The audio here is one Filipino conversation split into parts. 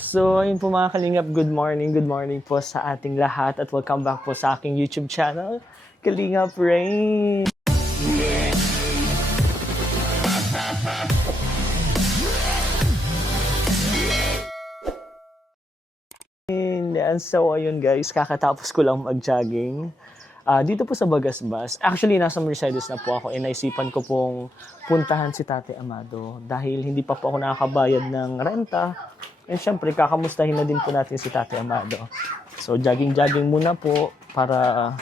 So, ayun po mga kalingap, good morning po sa ating lahat at welcome back po sa aking YouTube channel, Kalingap Rain. And so, ayun guys, kakatapos ko lang mag-jogging. Dito po sa Bagasbas, actually nasa Mercedes na po ako and naisipan ko pong puntahan si Tate Amado dahil hindi pa po ako nakakabayad ng renta. And syempre, kakamustahin na din po natin si Tate Amado. So, jogging-jogging muna po para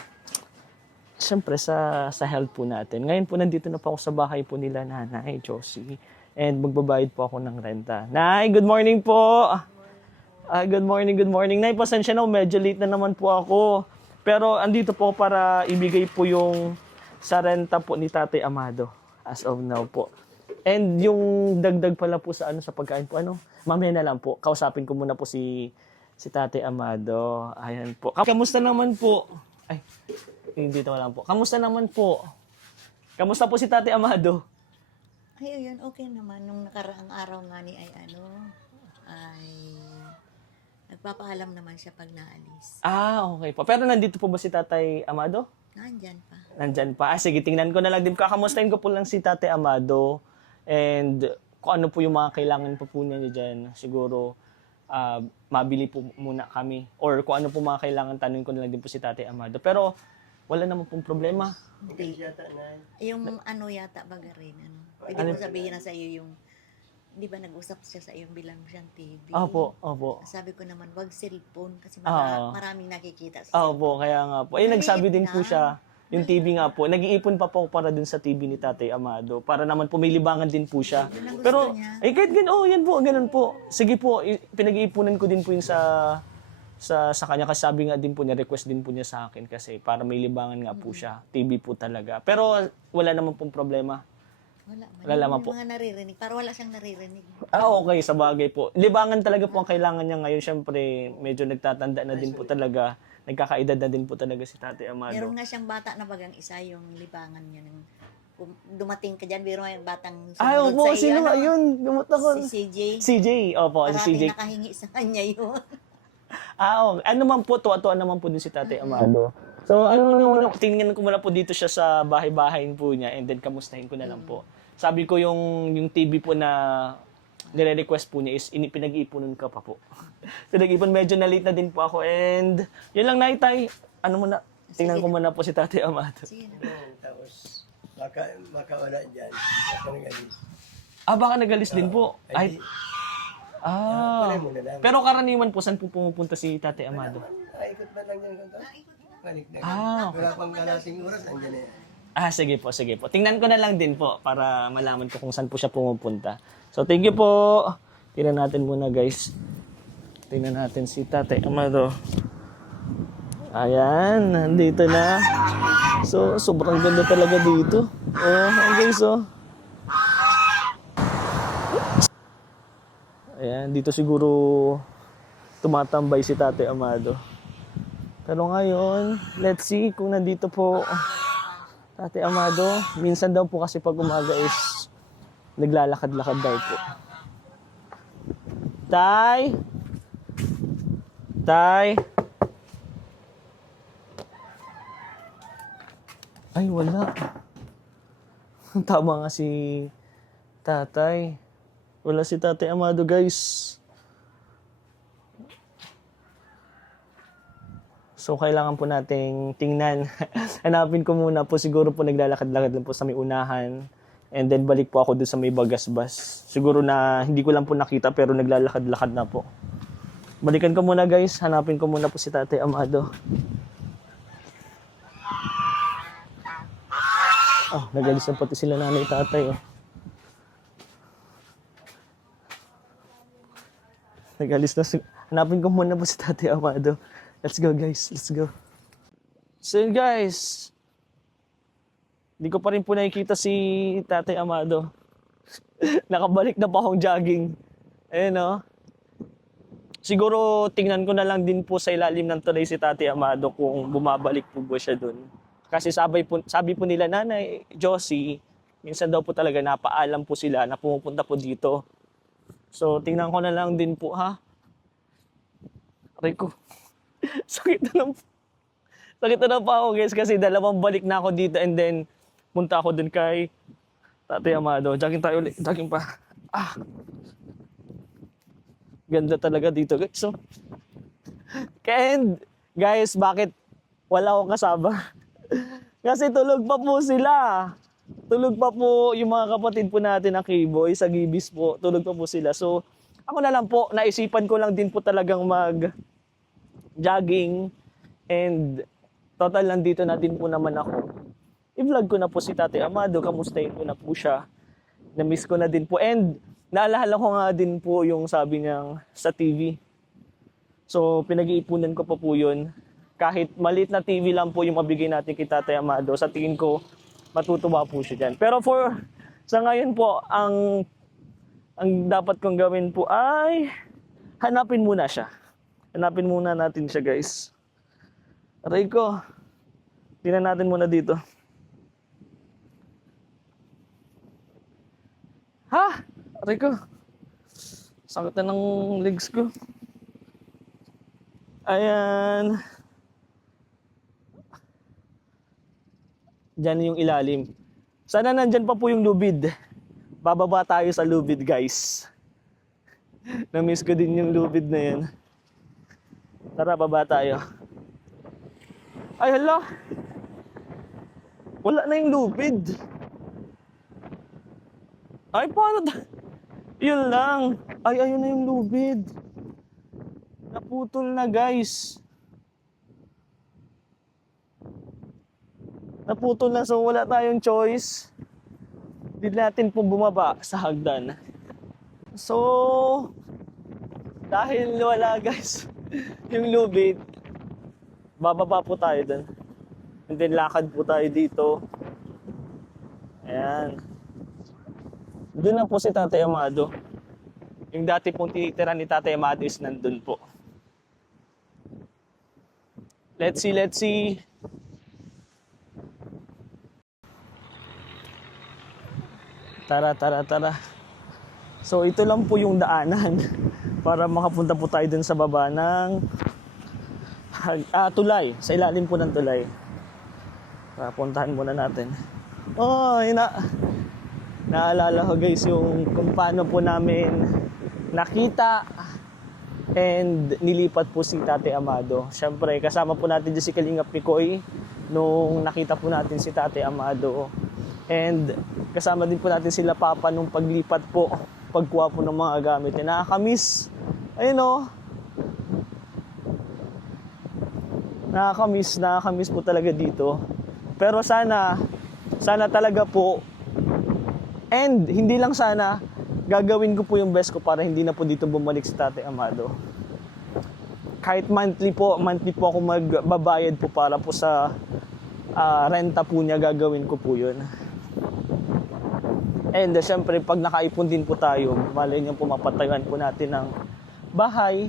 syempre sa health po natin. Ngayon po, nandito na po ako sa bahay po nila Nanay Josie. And magbabayad po ako ng renta. Nay, good morning po! Good morning. Nay, pasensya na, medyo late na naman po ako. Pero andito po para ibigay po yung sa renta po ni Tate Amado as of now po. And yung dagdag pala po sa sa pagkain po, mamaya na lang po. Kausapin ko muna po si Tate Amado. Ayan po. Kamusta naman po? Ay, dito lang po. Kamusta naman po? Kamusta po si Tate Amado? Ay, ayun, okay naman. Nung nakaraang araw nga ni ay nagpapaalam naman siya pag naalis. Okay po. Pero nandito po ba si Tatay Amado? Nandyan pa. Nandyan pa. Sige, tingnan ko na lang din. Kakamustahin ko po lang si Tate Amado. And kung ano po yung mga kailangan po niya dyan. Siguro, mabili po muna kami. Or kung ano po mga kailangan, tanungin ko na lang din po si Tate Amado. Pero, wala naman pong problema. Hindi. Yung yata baga rin. Pwede mo sabihin na sa iyo yung, di ba nag-usap siya sa iyo bilang siyang TV? Opo. Sabi ko naman, wag cellphone kasi maraming nakikita sa Opo, kaya nga po. Nagsabi din po siya, yung TV nga po, nag-iipon pa po para dun sa TV ni Tatay Amado para naman po may libangan din po siya. Pero, kahit yan po, ganun po. Sige po, pinag-iipunan ko din po yung sa kanya kasi sabi nga din po niya, request din po niya sa akin kasi para may libangan nga po siya. TV po talaga. Pero wala naman pong problema. Wala naman po. Mga naririnig. Para wala siyang naririnig. Okay, sa bagay po. Libangan talaga po ang kailangan niya ngayon. Siyempre, medyo nagtatanda na din po talaga. Nagkakaedad na din po talaga si Tate Amado. Meron nga siyang bata na bagang isa, yung libangan niya. Kung dumating ka dyan, biro yung batang sumunod opo, sa iyo. sino ayun? Gumuta ko. Si CJ. CJ, opo, si CJ. Parating nakahingi sa kanya yun. Ano naman po, tuwa-tuwa naman po din si Tate Amado. So, tingnan ko muna po dito siya sa bahay-bahay po niya and then kamustahin ko na lang po. Sabi ko yung TV po na nire-request po niya is pinag-iipunan ka pa po. Pinag-ipon, medyo na late na din po ako and yun lang Naitay. Tingnan ko muna po si Tate Amado. Sige na. Tapos, makawala dyan. Baka nagalis. Baka nagalis din po. Wala mo na lang. Pero karaniwan po, saan po pumupunta si Tate Amado? Naikot ba lang yan? Balik na. Okay. Wala pang kalasing oras, andyan na yan. Sige po. Tingnan ko na lang din po para malaman ko kung saan po siya pumupunta. So, thank you po. Tingnan natin muna, guys. Tingnan natin si Tate Amado. Ayan, nandito na. So, sobrang ganda talaga dito. Guys, Ayan, dito siguro tumatambay si Tate Amado. Pero ngayon, let's see kung nandito po Tate Amado. Minsan daw po kasi pag umaga is naglalakad-lakad daw po. Tay! Ay, wala. Tama nga si Tatay. Wala si Tate Amado, guys. So, kailangan po nating tingnan. Hanapin ko muna po. Siguro po naglalakad-lakad lang po sa may unahan. And then, balik po ako doon sa may Bagasbas. Siguro na hindi ko lang po nakita pero naglalakad-lakad na po. Balikan ko muna, guys. Hanapin ko muna po si Tate Amado. Nagalis na pati sila nanay tatay. Nagalis na. Hanapin ko muna po si Tate Amado. Let's go, guys. Let's go. So, yun, guys. Hindi ko pa rin po nakikita si Tate Amado. Nakabalik na pa akong jogging. Ayun, Siguro, tingnan ko na lang din po sa ilalim ng tulay si Tate Amado kung bumabalik po ba siya dun. Kasi sabi po nila, Nanay Josie, minsan daw po talaga napaalam po sila na pumupunta po dito. So, tingnan ko na lang din po, ha? Aray ko. Sakit na ng sakit na pa ako guys kasi dalawang balik na ako dito and then punta ako dun kay Tatay Amado. Jogging tayo ulit. Jogging pa. Ganda talaga dito guys. So, and guys, bakit wala akong kasama? Kasi tulog pa po sila. Tulog pa po yung mga kapatid po natin na K-Boy sa Gibis po. Tulog pa po sila. So, ako na lang po, naisipan ko lang din po talagang mag-jogging. And total nandito na din po naman ako. I-vlog ko na po si Tatay Amado. Kamustahin ko na po siya. Na-miss ko na din po. And naalala ko nga din po yung sabi niyang sa TV. So, pinag-iipunan ko pa po yun. Kahit maliit na TV lang po yung mabigay natin kay Tatay Amado, sa tingin ko, matutuwa po siya dyan. Pero sa ngayon po, ang dapat kong gawin po ay hanapin muna siya. Hanapin muna natin siya, guys. Aray ko. Tingnan natin muna dito. Ha? Aray ko. Sakit na ng legs ko. Ayan. Diyan yung ilalim. Sana nandyan pa po yung lubid. Bababa tayo sa lubid, guys. Na-miss ko din yung lubid na yan. Tara, baba tayo. Ay, hala. Wala na yung lubid. Ay, paano? Yun lang. Ay, ayun na yung lubid. Naputol na, guys. Naputol na, so wala tayong choice. Hindi natin po bumaba sa hagdan. So, dahil wala, guys, yung lubid, bababa po tayo dun. And then lakad po tayo dito. Ayan. Doon na po si Tatay Amado. Yung dati pong tinitira ni Tatay Amado is nandun po. Let's see. Tara. So ito lang po yung daanan para makapunta po tayo dun sa baba ng tulay. Sa ilalim po ng tulay. Puntahan muna natin. Naalala ko guys yung kung paano po namin nakita and nilipat po si Tatay Amado. Siyempre, kasama po natin dyan si Kalingap Picoy nung nakita po natin si Tatay Amado. And kasama din po natin sila Papa nung paglipat po, pagkuha po ng mga gamit. Nakakamiss. Ayun o. Nakakamiss po talaga dito. Pero sana talaga po, and hindi lang sana, gagawin ko po yung best ko para hindi na po dito bumalik si Tatay Amado. Kahit monthly po ako magbabayad po para po sa renta po niya, gagawin ko po yun. And syempre, pag nakaipon din po tayo, malay niyo po mapatayuan po natin ng bahay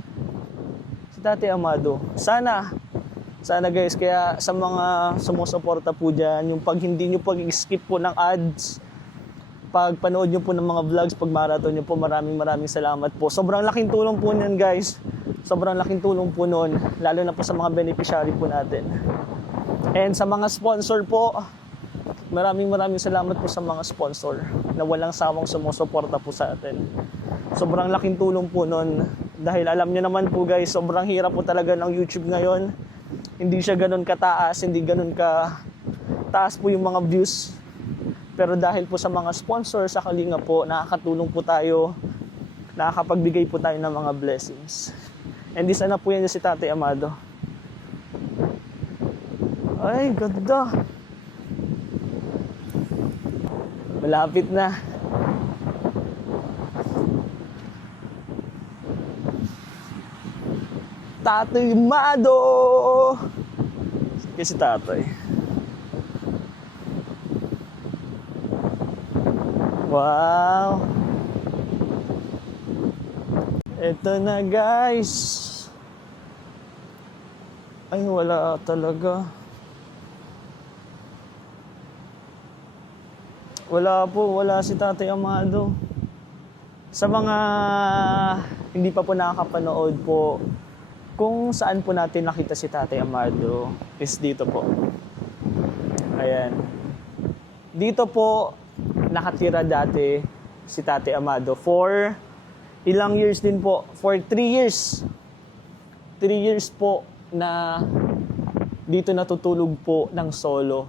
si Tatay Amado. Sana guys, kaya sa mga sumusuporta po dyan, yung pag hindi nyo pag-skip po ng ads, pag panood nyo po ng mga vlogs, pag marathon nyo po, maraming salamat po. Sobrang laking tulong po niyan guys. Sobrang laking tulong po nun, lalo na po sa mga beneficiary po natin. And sa mga sponsor po, maraming salamat po sa mga sponsor na walang sawang sumusuporta po sa atin. Sobrang laking tulong po nun. Dahil alam nyo naman po guys, sobrang hirap po talaga ng YouTube ngayon. Hindi siya ganun kataas, hindi ganun kataas po yung mga views. Pero dahil po sa mga sponsor sa Kalinga po, nakakatulong po tayo, nakakapagbigay po tayo ng mga blessings. And isa na po yan si Tatay Amado. Ay, ganda. Malapit na. Tatay Amado! Sige si Tatay. Wow! Ito na guys. Ay, wala talaga. Wala si Tatay Amado. Sa mga hindi pa po nakakapanood po, Kung saan po natin nakita si Tatay Amado is dito po. Ayan. Dito po nakatira dati si Tatay Amado for ilang years din po. For 3 years. 3 years po na dito natutulog po ng solo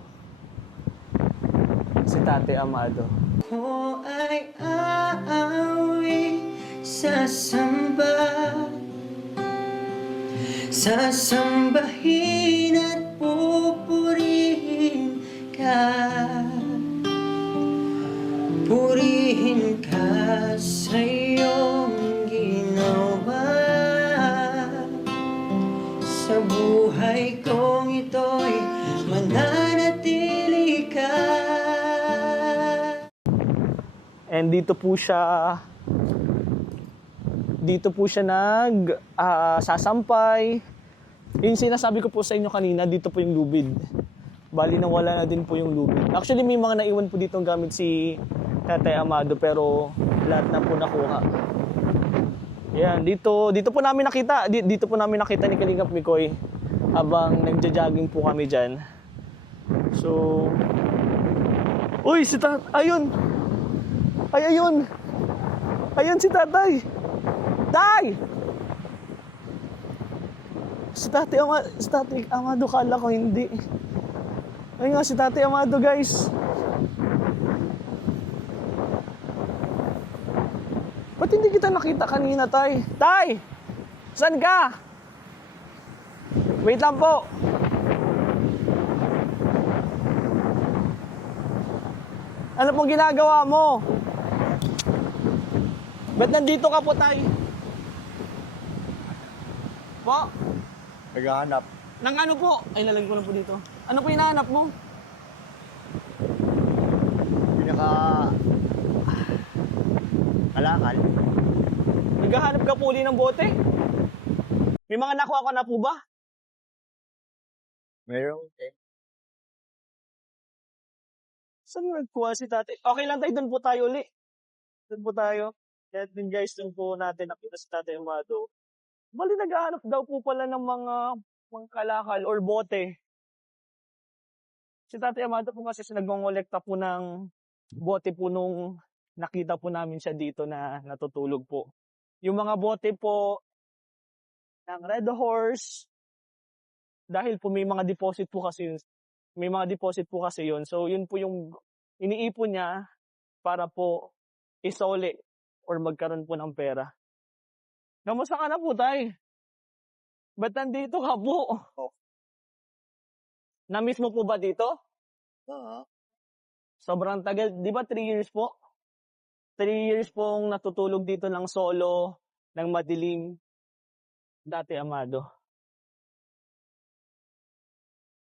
si Tatay Amado. Ko ay aawi, sasamba, sasambahin at pupurihin ka, purihin ka sa iyong ginawa. Sa buhay kong ito'y mananatili ka. And dito po siya sasampay. Yung sinasabi ko po sa inyo kanina, dito po yung lubid. Bali nawala na din po yung lubid. Actually may mga naiwan po dito ang gamit si Tatay Amado pero lahat na po nakuha. Yan, dito po namin nakita. Dito po namin nakita ni Kalingap Mikoy habang nagja-jogging po kami diyan. So uy, ayun. Ay, ayun. Ayun si Tatay. Tay! Si Tatay Amado, kala ko hindi. Ayun nga, si Tatay Amado, guys. Ba't hindi kita nakita kanina, Tay? Tay! Saan ka? Wait lang po. Ano pong ginagawa mo? Ba't nandito ka po, Tay? Po? Naghahanap. Nang ano po? Ay, nalagay ko lang po dito. Ano po hinahanap mo? Kalakal. Naghahanap ka po uli ng bote? May mga nakuha ka na po ba? Meron eh. Saan nagkuha si Tatay? Okay lang tayo, doon po tayo uli. Doon po tayo. Kaya din guys, doon po natin nakita si Tatay Amado. Bali, naghahanap daw po pala ng mga kalakal or bote. Si Tatay Amado po kasi nagmongolekta po ng bote po nung nakita po namin siya dito na natutulog po. Yung mga bote po ng Red Horse, dahil po may mga deposit po kasi yun. So yun po yung iniipon niya para po isole or magkaroon po ng pera. Kamusta ka na po, Tay? Ba't nandito ka po? Na-miss mo po ba dito? Oo. Sobrang tagal. Di ba 3 years po? 3 years pong natutulog dito ng solo, ng madilim. Dati Amado.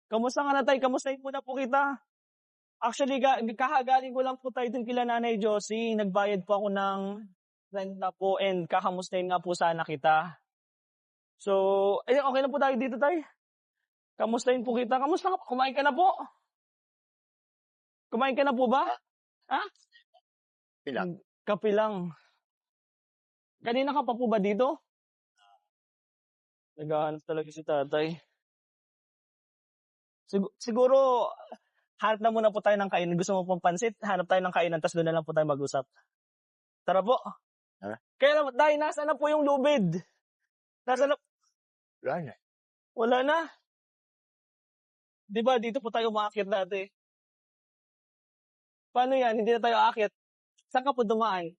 Kamusta ka na, Tay? Kamustahin muna po kita. Actually, kakagaling ko lang po tayo dun kila Nanay Josie. Nagbayad po ako ng rent na po and kakamustahin nga po sana kita. So, ayun, okay na po tayo dito, Tay. Kamustahin po kita. Kamusta ka? Kumain ka na po? Kumain ka na po ba? Ha? Pilang. Kape lang. Kanina ka pa po ba dito? Naghahanap talaga si Tatay. Siguro, hanap na muna po tayo ng kainan. Gusto mo pong pansit? Hanap tayo ng kainan, tapos doon na lang po tayo mag-usap. Tara po. Tara. Kaya naman, Tay, nasa na po yung lubid? Nasa na? Wala na. Wala na. Di ba, dito po tayo umaakit dati. Paano yan? Hindi na tayo aakyat. Saan ka po dumaan?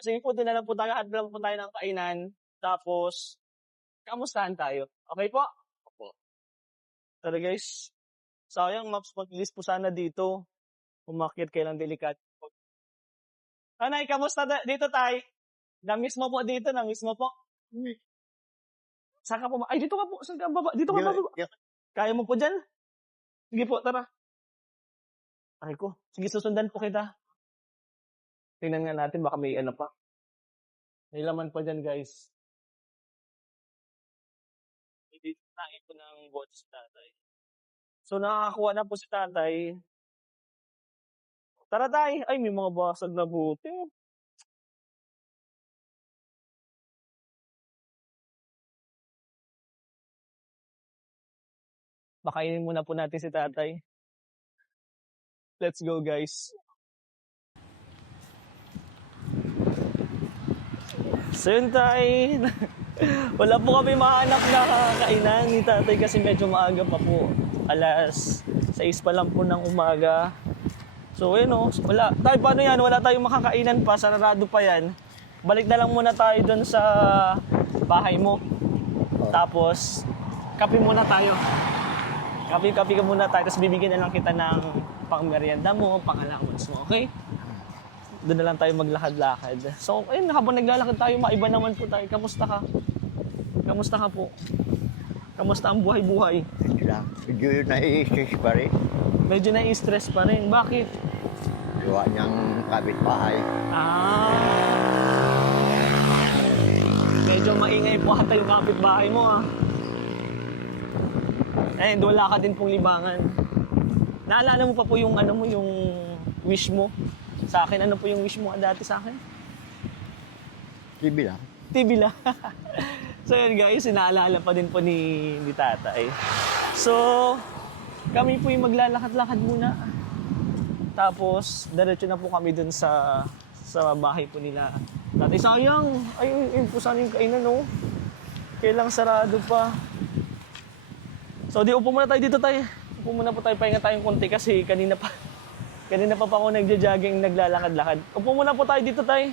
Sige po, doon na lang po tayo. Hanap lang po tayo ng kainan. Tapos, kamustahan tayo? Okay po? Opo. Tara guys. Sayang, maps mag-list po sana dito. Umakyat kayo ng delikado. Anay, kamusta dito, Tay? Na-miss mo po dito, na-miss mo po. Saan ka po? Ay, dito ka po. Saan ka baba? Dito ka baba. Kaya mo po dyan? Sige po, tara. Ay ko. Sige, susundan po kita. Tingnan nga natin, baka may ano pa. May laman pa dyan, guys. Hindi na ito ng bote si Tatay. So, nakakakuha na po si Tatay. Tara, Tay. Ay, may mga basag na buti. Pakainin muna po natin si tatay. Let's go, guys. So yun, tay. Wala po kami mahanap na kainan ni tatay kasi medyo maaga pa po. Alas 6 pa lang po ng umaga. So yun o, wala. Tay, paano yan? Wala tayong makakainan pa, sarado pa yan. Balik na lang muna tayo dun sa bahay mo. Tapos, kape muna tayo. Kape ka muna tayo, tapos bibigyan na lang kita ng pang-merienda mo, pang-allowance mo, okay? Doon na lang tayo maglakad-lakad. So, ayun, habang naglalakad tayo, maiba naman po tayo. Kamusta ka? Kamusta ka po? Kamusta ang buhay-buhay? Ito lang. Medyo nai-stress pa rin. Medyo na-stress pa rin. Bakit? Gawa niyang kapitbahay. Medyo maingay po ata yung kapitbahay mo, ah. And wala ka din pong libangan. Naalala mo pa po yung ano mo, yung wish mo sa akin? Ano po yung wish mo dati sa akin? TV lang. TV lang. So yun guys, inaalala pa din po ni tatay. So, kami po yung maglalakad-lakad muna. Tapos, diretso na po kami dun sa bahay po nila. Tatay, sayang. Ay, yun po sana yung kainan, no? Kailang sarado pa. So, di upo muna tayo dito, tay. Upo muna po tayo, pahinga tayong konti kasi kanina pa ako nagja-jogging, naglalakad-lakad. Upo muna po tayo dito, tay.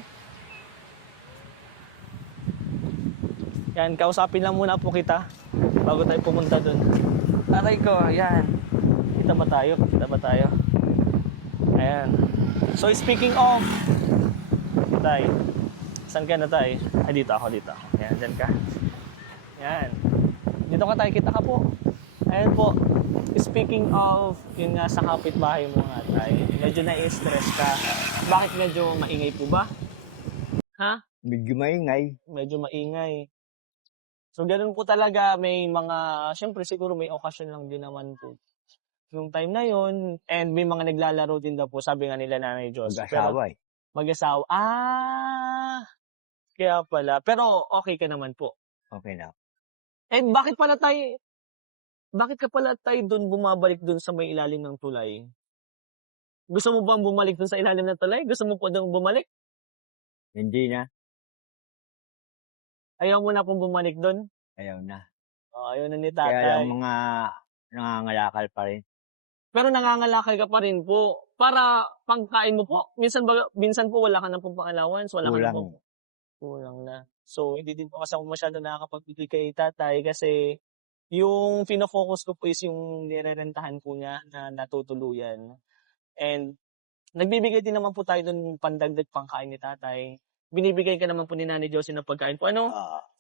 Yan, kausapin lang muna po kita bago tayo pumunta dun. Aray ko, yan. Kita ba tayo? Kita ba tayo? Ayan. So, speaking of, tay, saan ka na, tay? Ay, dito ako. Ayan, dyan ka. Yan. Dito ka, tay. Kita ka po. Ayan po. Speaking of, yun nga sa kapitbahay mo nga, tay. Medyo na-stress ka. Bakit medyo maingay po ba? Ha? Medyo maingay. Medyo maingay. So, ganun po talaga. May mga, syempre siguro may okasyon lang din naman po. Yung time na yun, and may mga naglalaro din daw po, sabi nga nila Nanay Diyos. Mag-asawa eh. Mag-asawa. Kaya pala. Pero okay ka naman po. Okay na. And bakit ka pala tayo dun bumabalik dun sa may ilalim ng tulay? Gusto mo bang bumalik dun sa ilalim ng tulay? Gusto mo po dun bumalik? Hindi na. Ayaw mo na pong bumalik dun? Ayaw na. Ayaw na ni Kaya tatay. yung mga nangangalakal pa rin. Pero nangangalakal ka pa rin po. Para pangkain mo po. Minsan po wala ka na pong pang-allowance. Wala ka na Kulang. po. Kulang na. So, hindi din po kasi ako masyado nakakapagbigay kay tatay kasi yung fino-focus ko po is yung nirerentahan po niya na natutuluyan. And nagbibigay din naman po tayo dun pandagdag pangkain ni tatay. Binibigay ka naman po ni Nanay Josie ng pagkain po. Ano?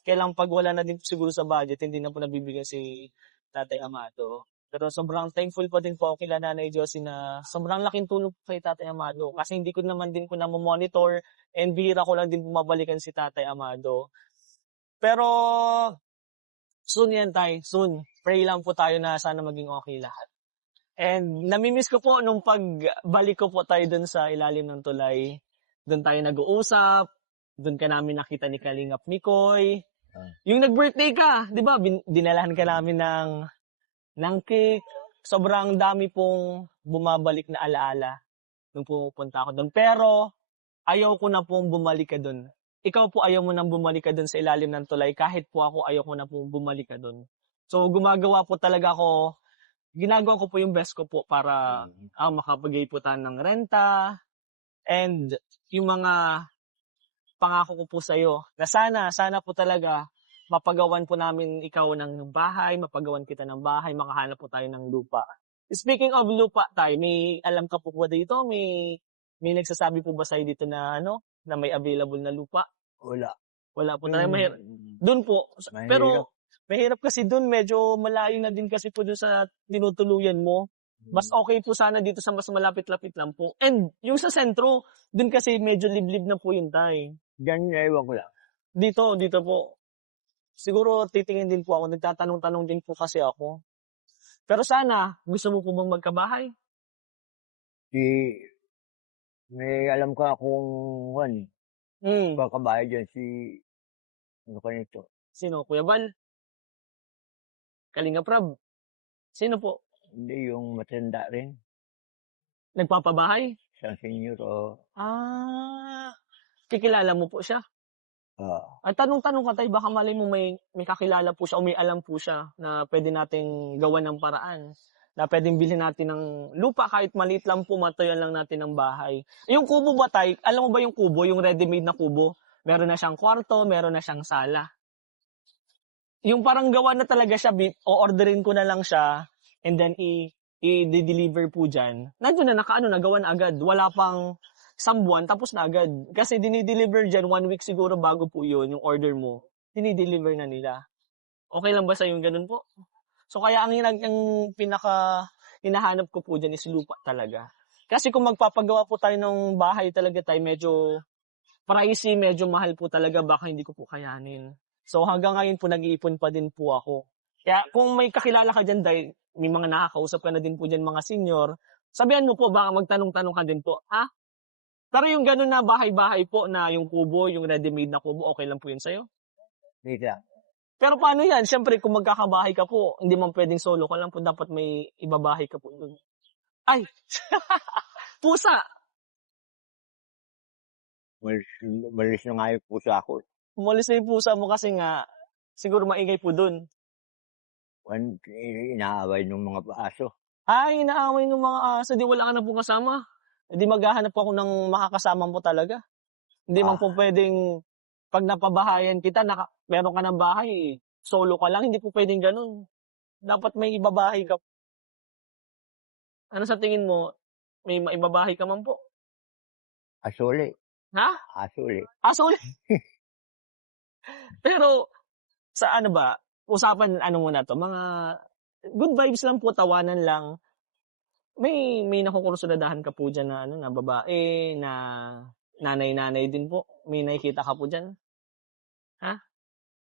Kailang pag wala na din siguro sa budget, hindi na po nabibigay si Tatay Amado. Pero sobrang thankful pa din po ako kila Nanay Josie na sobrang laking tulong po kay Tatay Amado. Kasi hindi ko naman din po na monitor and bihira ko lang din bumabalikan si Tatay Amado. Pero soon yan, tay. Soon. Pray lang po tayo na sana maging okay lahat. And namimiss ko po nung pagbalik ko po tayo dun sa ilalim ng tulay. Dun tayo nag-uusap. Dun ka namin nakita ni Kalingap Mikoy. Yung nag-birthday ka, di ba? Dinalahan ka namin ng cake. Sobrang dami pong bumabalik na alaala nung pumupunta ako doon. Pero ayaw ko na pong bumalik ka doon. Ikaw po ayaw mo nang bumalik ka doon sa ilalim ng tulay. Kahit po ako ayaw ko na pong bumalik ka doon. So ginagawa ko po yung best ko po para makapagay po tayo ng renta. And yung mga pangako ko po sa iyo na sana po talaga mapagawan po namin ikaw ng bahay, mapagawan kita ng bahay, makahanap po tayo ng lupa. Speaking of lupa, tayo, may alam ka po ba dito? May nagsasabi po ba sa'yo dito na na may available na lupa? Wala. Wala po tayo. Doon po. Mahirap. Pero mahirap kasi doon, medyo malayo na din kasi po doon sa tinutuluyan mo. Mas okay po sana dito sa mas malapit-lapit lang po. And yung sa sentro, doon kasi medyo liblib na po yun tayo. Diyan ewan ko lang. Dito po. Siguro titingin din po ako. Nagtatanong-tanong din po kasi ako. Pero sana, gusto mo po bang magkabahay? May alam ka kung kakabahay dyan ano ka nito? Sino? Kuya Bal? Kalinga Prab? Sino po? Hindi yung matanda rin. Nagpapabahay? Isang senior o... Kikilala mo po siya? ah, At tanong-tanong ka tayo, baka malay mo may kakilala po siya o may alam po siya na pwede nating gawan ng paraan. Na pwedeng bilhin natin ng lupa kahit maliit lang po, matayan lang natin ng bahay. Yung kubo ba tay? Alam mo ba yung kubo, yung ready-made na kubo? Meron na siyang kwarto, meron na siyang sala. Yung parang gawa na talaga siya, o-orderin ko na lang siya and then i-deliver po dyan. Nandiyon na, nakaano, nagawa na agad. Wala pang isang buwan, tapos na agad. Kasi dinideliver dyan, 1 week siguro bago po yun, yung order mo. Dinideliver na nila. Okay lang ba sa yung ganun po? So kaya ang pinaka hinahanap ko po dyan is lupa talaga. Kasi kung magpapagawa po tayo ng bahay talaga tayo, medyo pricey, medyo mahal po talaga, baka hindi ko po kayanin. So hanggang ngayon po nag-iipon pa din po ako. Kaya kung may kakilala ka dyan, dahil may mga nakakausap ka na din po dyan mga senior, sabihan mo po, baka magtanong-tanong ka din po, ha? Pero yung ganun na bahay-bahay po na yung kubo, yung ready-made na kubo, okay lang po yun sa'yo? Hindi lang. Pero paano yan? Siyempre, kung magkakabahay ka po, hindi man pwedeng solo ka lang po, dapat may ibabahay ka po dun. Ay! Pusa! Malis na nga yung puso ako. Umalis na yung pusa mo kasi nga, siguro maingay po dun. Inaaway ng mga aso. Ay, inaaway ng mga aso, di wala ka na po kasama. Hindi maghahanap ako ng makakasama mo talaga. Hindi man po pwedeng, pag napabahayan kita, meron ka ng bahay, solo ka lang, hindi po pwedeng ganun. Dapat may ibabahay ka. Ano sa tingin mo? May maibabahay ka man po? Asuli. Ha? Asuli. Solo. Pero, sa ano ba, usapan ano muna to, mga good vibes lang po, tawanan lang. May nakukursuladahan ka po dyan na, ano, na babae, na nanay-nanay din po. May nakikita ka po dyan.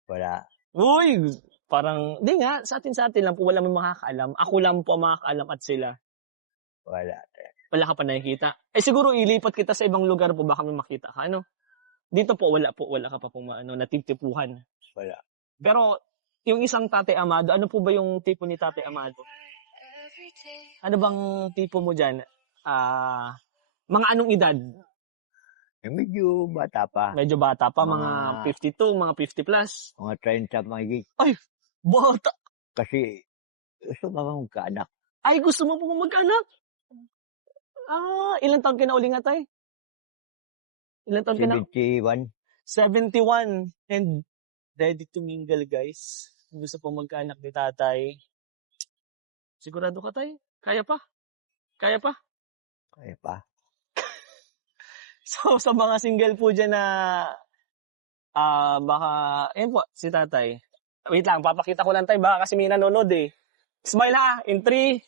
Wala. Uy! Parang, di nga, sa atin lang po, wala may makakaalam. Ako lang po ang makakaalam at sila. Wala. Wala ka pa nakikita. Eh siguro ilipat kita sa ibang lugar po, baka may makita ka, ano? Dito po, wala ka pa po natitipuhan. Wala. Pero, yung isang Tate Amado, ano po ba yung tipo ni Tate Amado? Ano bang tipo mo dyan? Mga anong edad? Medyo bata pa. Medyo bata pa, mga Mga- 52, mga 50 plus. Mga 30 mahigit. Bata! Kasi gusto ka magkaanak. Ay, gusto mo po mag-anak? Ilang taon ka na uli nga, tay? Ilang taon ka na? 71. 71. And ready to mingle, guys. Gusto po magkaanak ni tatay. Sigurado ka, tay? Kaya pa? Kaya pa? Kaya pa. So, sa mga single po dyan na, baka, po, si tatay. Wait lang, papakita ko lang tayo, baka kasi may nanonood eh. Smile ha, in 3,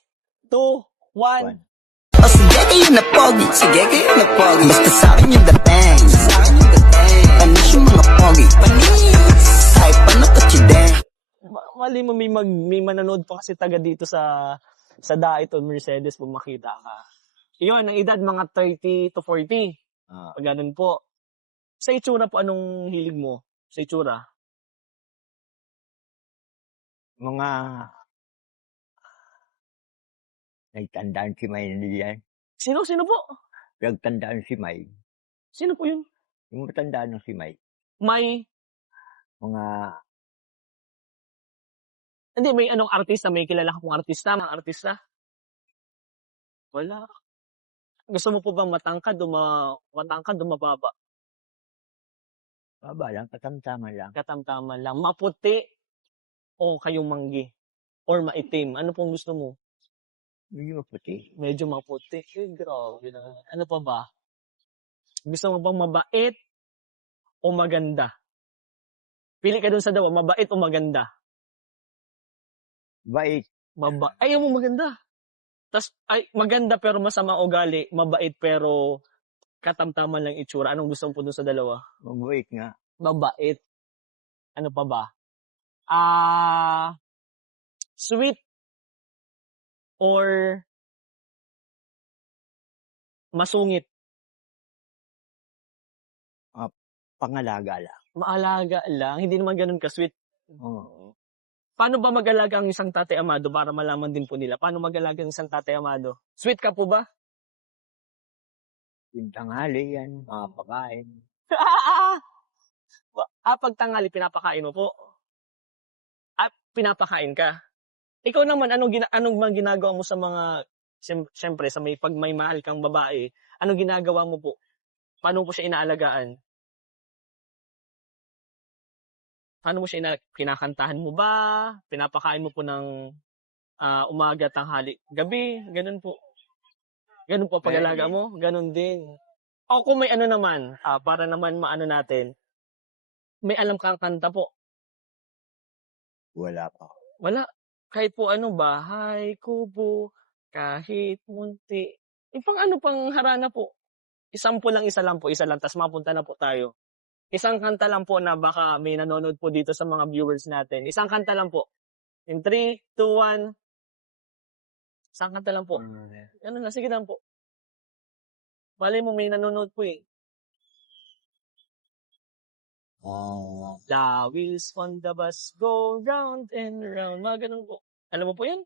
2, 1. O sige kayo na pogi, sige kayo na pogi. Basta sa'kin yung dating, panis yung mga pogi, panis. Hype pa na pachideng. Mali mo, may manonood pa kasi taga dito sa Dait o Mercedes, kung makita ka. Iyon, ang edad mga 30 to 40. Pag ganun po. Sa itsura po, anong hilig mo? Sa itsura? Mga nagtandaan si May yan. Sino po? Nagtandaan si May. Sino po yun? Yung matandaan ng si May. May, Mga hindi, may anong artista, may kilala ka pong artista, mga artista? Wala. Gusto mo po ba matangkad o mababa? baba lang, katamtaman lang. Katamtaman lang. Maputi o kayong manggi? Or maitim? Ano pong gusto mo? Medyo maputi. Medyo maputi. Eh, grabe na. Ano pa ba? Gusto mo bang mabait o maganda? Pili ka dun sa dalawa, mabait o maganda? Bait. Ayaw mo maganda. Tas, maganda pero masama ugali, mabait pero katamtaman lang itsura. Anong gusto mo po dun sa dalawa? Mabait nga. Mabait. Ano pa ba? Sweet or masungit? Pangalaga lang. Maalaga lang. Hindi naman ganun ka-sweet. Oo. Paano ba mag-alaga ang isang Tatay Amado para malaman din po nila? Paano mag-alaga ang isang Tatay Amado? Sweet ka po ba? Yung tanghali yan, mga pakain. Pag tanghali, pinapakain mo po. Pinapakain ka. Ikaw naman, anong mga ginagawa mo sa mga, siyempre, pag may mahal kang babae, anong ginagawa mo po? Paano po siya inaalagaan? Paano mo siya kinakantahan mo ba? Pinapakain mo po ng umaga, tanghali, gabi? Ganun po. Ganun po pag-alaga mo? Ganun din. O kung may ano naman, para naman maano natin, may alam kang kanta po. Wala pa. Wala. Kahit po bahay, kubo, kahit munti. Pang harana po. Isa lang po, tas mapunta na po tayo. Isang kanta lang po na baka may nanonood po dito sa mga viewers natin. Isang kanta lang po. In 3, 2, 1. Isang kanta lang po. Ano na, sige lang po. Malay mo may nanonood po eh. The wheels on the bus go round and round. Mga ganun po. Alam mo po yan?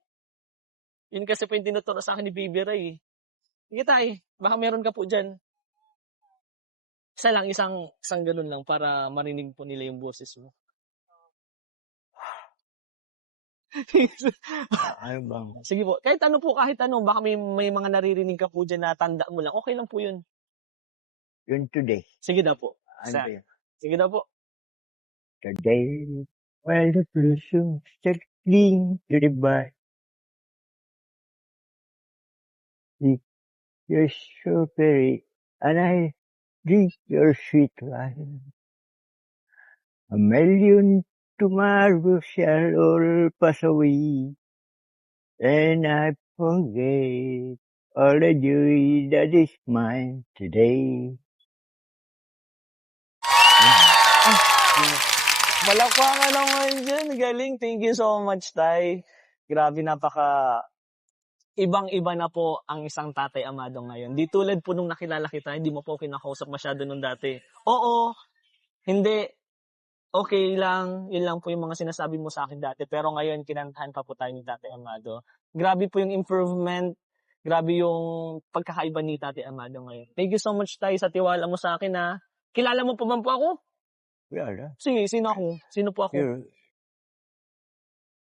Yun kasi po yung tinuturo sa akin ni Baby Ray. Sige tayo. Baka meron ka po dyan. Isang ganun lang para marinig po nila yung boses mo. Ano bang? Sige po. Kahit ano. Baka may mga naririnig ka po dyan na tanda mo lang. Okay lang po yun. Yun today. Sige na po. Ano ba yun? Sige na po. Today, while the blossoms still cling to the vine, you're so pretty, and I drink your sweet wine. A million tomorrows shall all pass away, and I forget all the joy that is mine today. Malakwangan naman dyan. Galing. Thank you so much, Tay. Grabe, ibang-iba na po ang isang Tatay Amado ngayon. Di tulad po nung nakilala kita, hindi mo po kinakausap masyado nung dati. Oo, hindi. Okay lang. Yun lang po yung mga sinasabi mo sa akin dati. Pero ngayon, kinantahan pa po tayo ni Tatay Amado. Grabe po yung improvement. Grabe yung pagkakaiba ni Tatay Amado ngayon. Thank you so much, Tay, sa tiwala mo sa akin, ha. Kilala mo pa man po ako? Wala. Sige, sino ako? Sino po ako? You're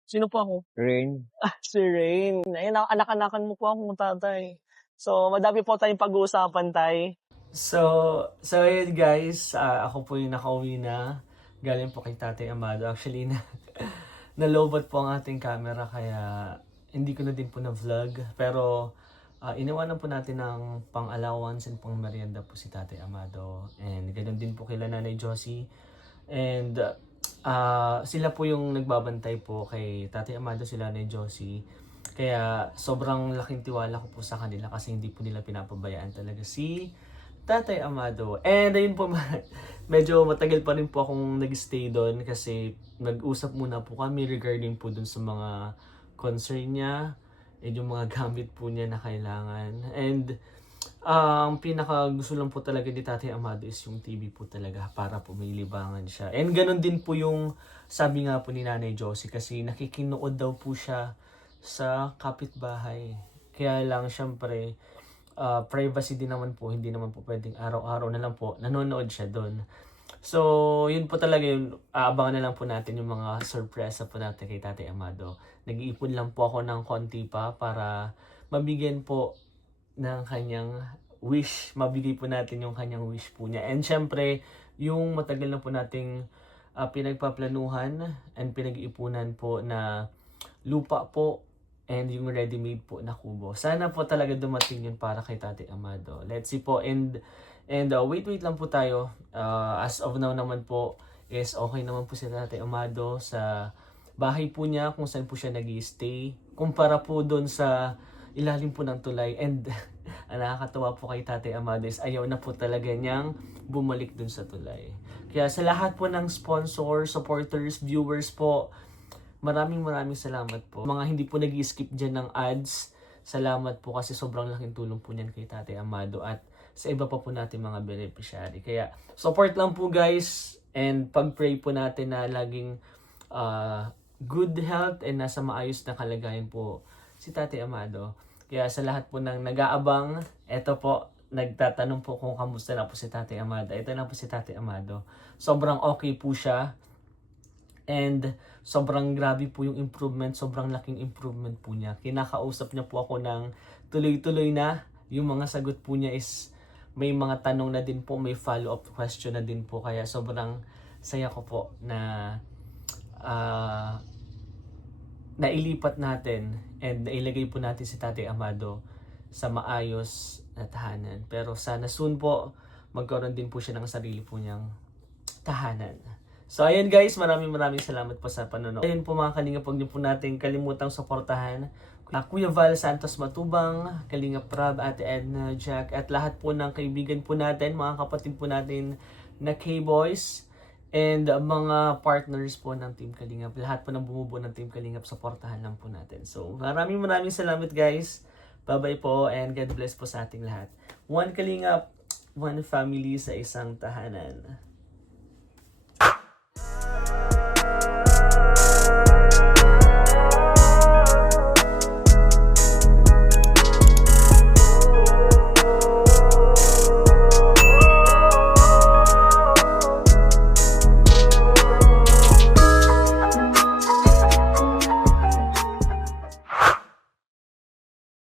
Sino po ako? rain. Si Rain. Ayun, anak-anakan mo po ako, tatay. So, madami po tayong pag-uusapan, tay. So yun guys, ako po yung nakauwi na. Galing po kay Tatay Amado. Actually, nalobat po ang ating camera, kaya hindi ko na din po na-vlog. Pero, iniwanan po natin ng pang-allowance and pang-merienda po si Tatay Amado. And ganoon din po kila Nanay Josie. And sila po yung nagbabantay po kay Tatay Amado, sila Nanay Josie. Kaya sobrang laking tiwala ko po sa kanila kasi hindi po nila pinapabayaan talaga si Tatay Amado. And ayun po, medyo matagal pa rin po akong nag-stay doon kasi nag-usap muna po kami regarding po dun sa mga concern niya and yung mga gamit po niya na kailangan. And ang pinaka gusto lang po talaga ni Tatay Amado is yung TV po talaga para po may libangan siya. And ganun din po yung sabi nga po ni Nanay Josie kasi nakikinood daw po siya sa kapitbahay. Kaya lang syempre, privacy din naman po, hindi naman po pwedeng araw-araw na lang po nanonood siya doon. So, yun po talaga yun. Aabangan na lang po natin yung mga sorpresa po natin kay Tatay Amado. Nag-iipon lang po ako ng konti pa para mabigyan po ng kanyang wish. Mabigay po natin yung kanyang wish po niya. And syempre, yung matagal na po nating pinagpaplanuhan and pinag-iipunan po na lupa po and yung ready-made po na kubo. Sana po talaga dumating yun para kay Tatay Amado. Let's see po. And wait lang po tayo. As of now naman po is okay naman po si Tatay Amado sa bahay po niya kung saan po siya nag-i-stay. Kumpara po doon sa ilalim po ng tulay. And nakakatawa po kay Tatay Amado is ayaw na po talaga niyang bumalik doon sa tulay. Kaya sa lahat po ng sponsors, supporters, viewers po, maraming salamat po. Mga hindi po nag-i-skip dyan ng ads, salamat po kasi sobrang laking tulong po niyan kay Tatay Amado at sa iba pa po natin mga beneficiary. Kaya support lang po guys and pag-pray po natin na laging good health and nasa maayos na kalagayan po si Tatay Amado. Kaya sa lahat po ng nag-aabang, eto po, nagtatanong po kung kamusta na po si Tatay Amado. Ito na po si Tatay Amado. Sobrang okay po siya. And sobrang grabe po yung improvement, sobrang laking improvement po niya. Kinakausap niya po ako ng tuloy-tuloy na. Yung mga sagot po niya is may mga tanong na din po, may follow-up question na din po. Kaya sobrang saya ko po na nailipat natin and nailagay po natin si Tatay Amado sa maayos na tahanan. Pero sana soon po, magkaroon din po siya ng sarili po niyang tahanan. So ayun guys, maraming salamat po sa panonood. Ayun po mga Kalingap, huwag niyo po natin kalimutang suportahan Kuya Val Santos Matubang, Kalingap Rab, Ate Edna, Jack, at lahat po ng kaibigan po natin, mga kapatid po natin na K-Boys, and mga partners po ng Team Kalingap. Lahat po ng bumubuo ng Team Kalingap, suportahan lang po natin. So maraming salamat guys. Bye-bye po and God bless po sa ating lahat. One Kalingap, one family sa isang tahanan.